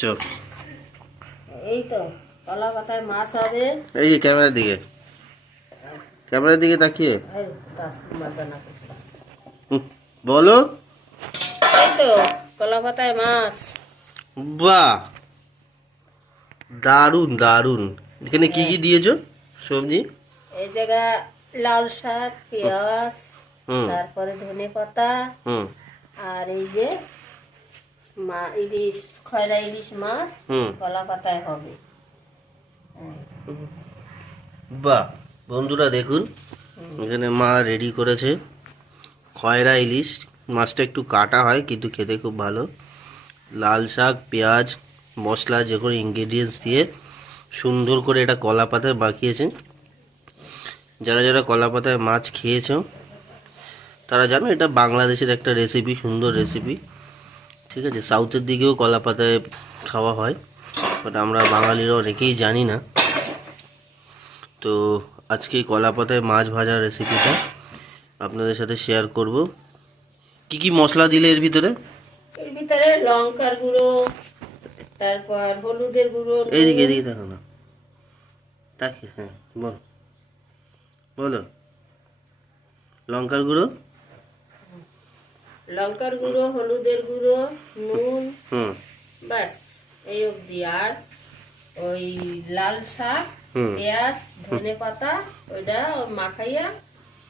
চল এই তো কলা পাতায় মাছ হবে। এই যে ক্যামেরার দিকে তাকিয়ে বলো। এই তো কলা পাতায় মাছ। বাহ, দারুন দারুন। এখানে কি কি দিয়েছো সবজি? এই জায়গা লাল শাক, পেঁয়াজ, তারপরে ধনে পাতা, আর এই যে ইলিশ, খয়রা ইলিশ মাছ কলা পাতায় হবে। বাহ বন্ধুরা দেখুন, এখানে মা রেডি করেছে খয়রা ইলিশ মাছটা। একটু কাটা হয় কিন্তু খেতে খুব ভালো। লাল শাক, পেঁয়াজ, মশলা, যে কোনো ইনগ্রেডিয়েন্টস দিয়ে সুন্দর করে এটা কলা পাতায় মাখিয়েছে। যারা যারা কলা পাতায় মাছ খেয়েছ তারা জানো এটা বাংলাদেশের একটা রেসিপি, সুন্দর রেসিপি। ঠিক আছে, সাউথের দিকেও কলা পাতায় খাওয়া হয়, বাট আমরা বাঙালিরা অনেকেই জানি না। তো আজকে কলা পাতায় মাছ ভাজার রেসিপিটা আপনাদের সাথে শেয়ার করব। কি কি মশলা দিলে এর ভিতরে? এর ভিতরে লঙ্কার গুঁড়ো, তারপর হলুদের গুঁড়ো। এইদিকে এদিকে দেখো না, তাকে হ্যাঁ বলো বলো। লঙ্কার গুঁড়ো, হলুদের গুঁড়ো, নুন, ব্যাস এই অবধি। আর ওই লাল শাক, পেঁয়াজ, ধনে পাতা, ওইটা মাখাইয়া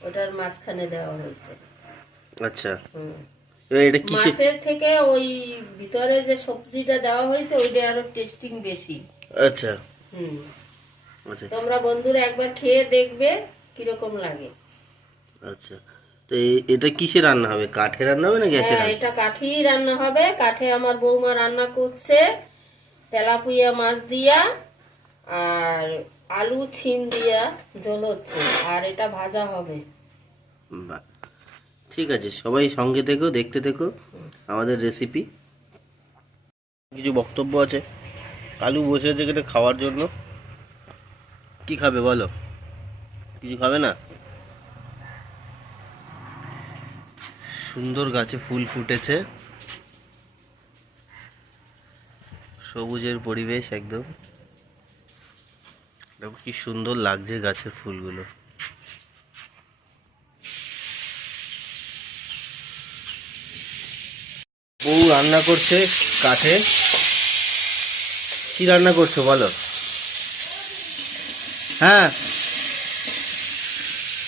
ওটার মাঝখানে দেওয়া হয়েছে। আচ্ছা, এটা কি মাছের থেকে ওই ভিতরে যে সবজিটা দেওয়া হয়েছে ওইটা আরো টেস্টিং বেশি। আচ্ছা আচ্ছা, তোমরা বন্ধুরা একবার খেয়ে দেখবে কিরকম লাগে। আচ্ছা, তো এটা কিসে রান্না হবে? কাঠে রান্না হবে না গ্যাসে? হ্যাঁ, এটা কাঠেই রান্না হবে। কাঠে আমার বৌমা রান্না করছে তেলাপুয়া মাছ দিয়া আর আলু ছিম দিয়া ঝোল হচ্ছে, আর এটা ভাজা হবে। বাহ, ঠিক আছে, সবাই সঙ্গে থেকো, দেখতে থেকো আমাদের রেসিপি। কিছু বক্তব্য আছে? কালু বসে আছে এখানে খাওয়ার জন্য। কি খাবে বলো? কিছু খাবে না? সুন্দর গাছে ফুল ফুটেছে, সবুজের পরিবেশ একদম। দেখো কি সুন্দর লাগছে গাছের ফুলগুলো। বউ রান্না করছে কাঠে। কি রান্না করছো বলো? হ্যাঁ,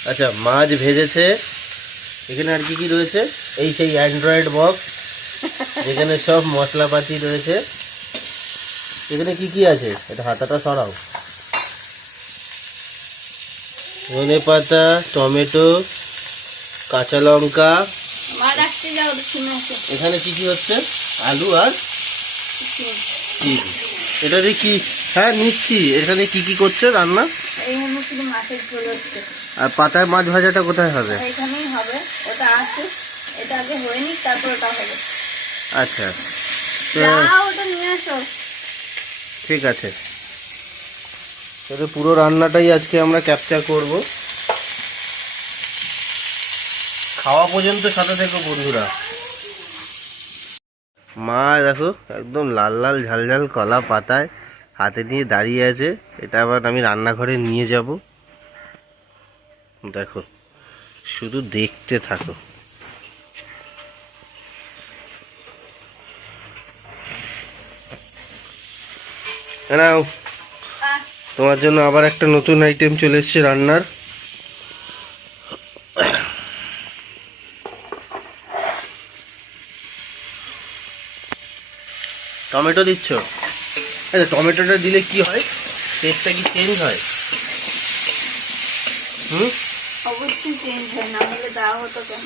আচ্ছা, মাছ ভেজেছে। এখানে আর কি কি রয়েছে? এই সেই অ্যান্ড্রয়েড বক্স যেখানে সব মশলাপাতি রয়েছে। এখানে কি কি আছে? এটা হাতাটা সরাও। ধনে পাতা, টমেটো, কাঁচা লঙ্কা। এখানে কি কি হচ্ছে? আলু আর এটা দিয়ে কি? হ্যাঁ নিচ্ছি। এখানে কি কি করছে রান্না? আর পাতায় মাছ ভাজাটা কোথায় হবে? আচ্ছা, ঠিক আছে। তাহলে পুরো রান্নাটাই আজকে আমরা ক্যাপচার করব। খাওয়া পর্যন্ত সাথে থেকো বন্ধুরা। মা দেখো একদম লাল লাল ঝাল ঝাল কলা পাতায় হাতে নিয়ে দাঁড়িয়ে আছে। এটা আবার আমি রান্নাঘরে নিয়ে যাব। দেখো, শুধু দেখতে থাকো। নাও, তোমার জন্য আবার একটা নতুন আইটেম চলে এসেছে রান্নার। টমেটো দিচ্ছ? আচ্ছা, টমেটোটা দিলে কি হয়? টেস্টটা কি চেঞ্জ হয়? অবশ্যই চেঞ্জ হয়, না হলে দেওয়া হতো কেন?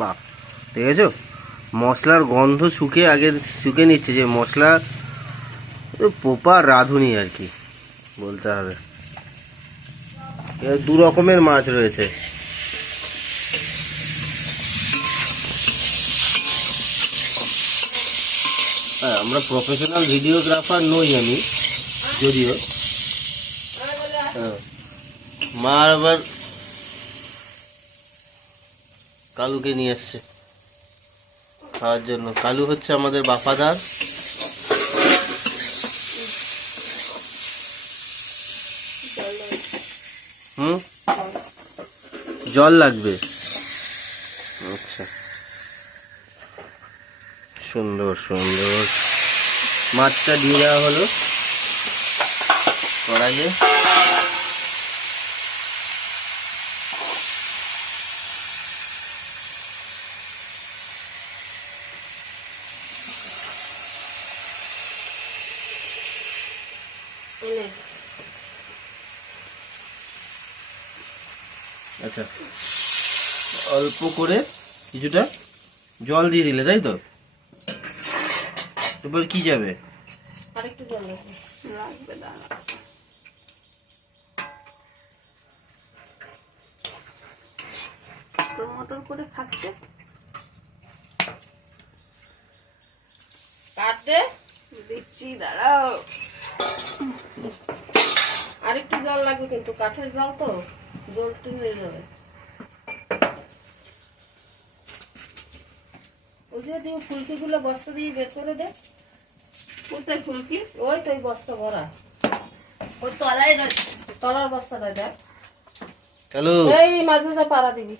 বাহ, দেখেছো মশলার গন্ধ শুকে নিচ্ছে। যে মশলা প্রপার রাঁধুনি আর কি বলতে হবে। দু রকমের মাছ রয়েছে। হ্যাঁ, আমরা প্রফেশনাল ভিডিওগ্রাফার নই আমি, যদিও। হ্যাঁ, মা আবার কালুকে নিয়ে এসছে খাওয়ার জন্য। কালু হচ্ছে আমাদের বাফাদার। হুম, জল লাগবে। আচ্ছা, সুন্দর সুন্দর মাছটা দিয়ে দেওয়া হলো কড়াইয়ে। আচ্ছা, অল্প করে কিছুটা জল দিয়ে দিলে, তাই তো? এবার কি যাবে? আরেকটু জল লাগবে, দাঁড়া। টমেটো করে খাচ্ছে, কাটে দিচ্ছি, দাঁড়াও। আরেকটু জল লাগবে, কিন্তু কাঠের জল তো জল টেনে যাবে। ওই যে দিয়ে ফুলকিগুলো বস্তা দিয়ে বের করে দে। কোথায় ফুলকি? ওই তো ওই বস্তা ভরা, ওই তলায়, তলার বস্তাটা দেখ। হ্যালো, এই মাছ ভাজা পাড়া দিবি।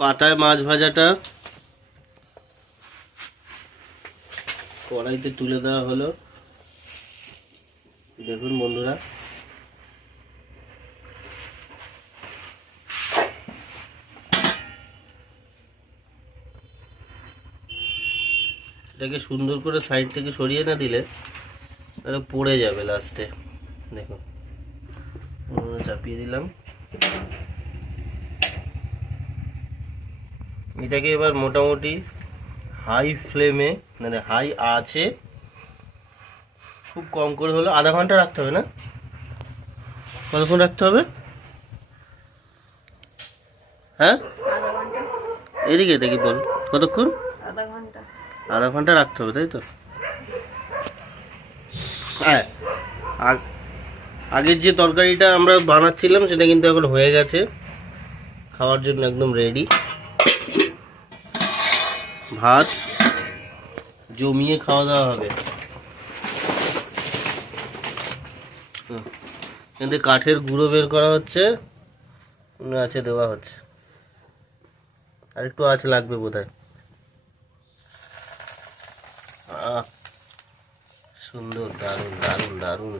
পাটায় মাছ ভাজাটা কড়াইতে তুলে দেওয়া হলো। দেখুন বন্ধুরা, এটাকে সুন্দর করে সাইড থেকে সরিয়ে না দিলে তাহলে পড়ে যাবে লাস্টে। দেখুন, চাপিয়ে দিলাম। এটাকে এবার মোটামুটি হাই ফ্লেমে, মানে হাই আছে, খুব কম করে হলো আধা ঘন্টা রাখতে হবে। না, কতক্ষণ রাখতে হবে? হ্যাঁ, এদিকে দেখি বল, কতক্ষণ? আধা ঘন্টা। আধা ঘন্টা রাখতে হবে, তাই তো? হ্যাঁ, আগের যে তরকারিটা আমরা বানাচ্ছিলাম সেটা কিন্তু এখন হয়ে গেছে, খাওয়ার জন্য একদম রেডি। ভাত জমিয়ে খাওয়া দাওয়া হবে। কিন্তু কাঠের গুঁড়ো বের করা হচ্ছে, আছে দেওয়া হচ্ছে, আর একটু আছে লাগবে বোধহয়। সুন্দর, দারুণ দারুণ দারুণ।